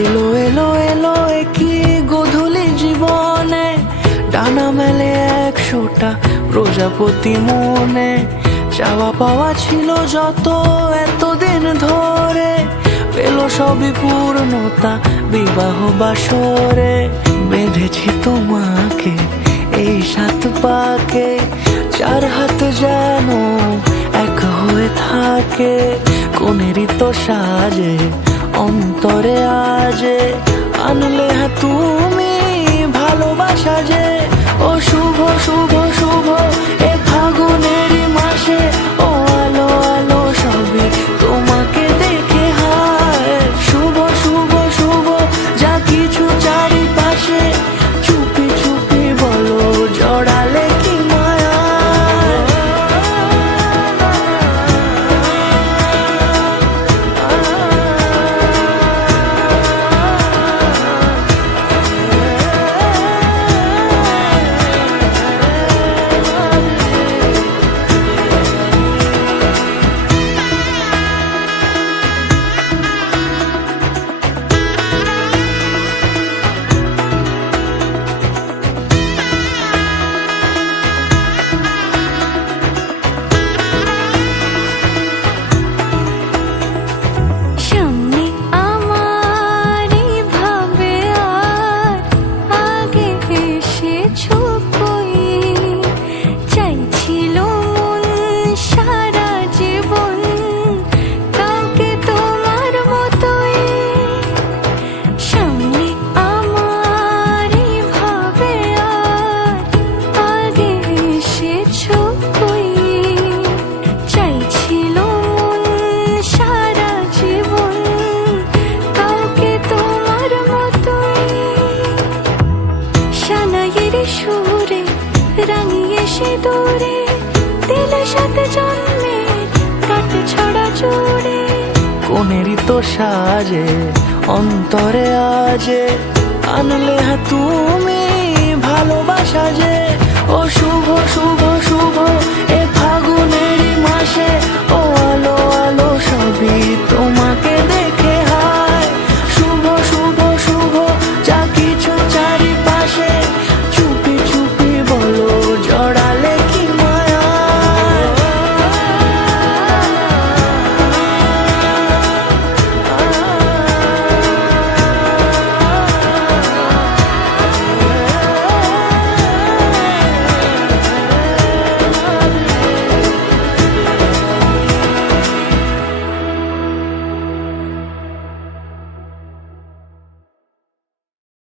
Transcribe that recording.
এলো এলো এলো কি গোধূলি জীবনে, ডানা মেলে 100টা প্রজাপতি মনে। চাওয়া পাওয়া ছিল যত এতদিন ধরে, পেল সবই পূর্ণতা বিবাহ বাসরে। বেঁধেছি তোমাকে এই 7 পাকে, 4 হাত যেন এক হয়ে থাকে। কোনেরই তো সাজে অন্তরে আজে, আনলে তুমি ভালোবাসা যে। ও শুভ শুভ শুভ এ ফাগুনেরই মাসে, ও আলো আলো সবে তোমাকে দেখে হায়। শুভ শুভ শুভ যা কিছু চারিপাশে, চুপি চুপি বলো জড়ালে কি মায়া। সুরে রাঙিয়ে সে দূরে, দিলে 7 জন্মের কাট ছড়া জোড়ে। কোনেরই তো সাজে অন্তরে আজে, আনলে তুমি ভালোবাসা যে। ও শুভ শুভ শুভ এ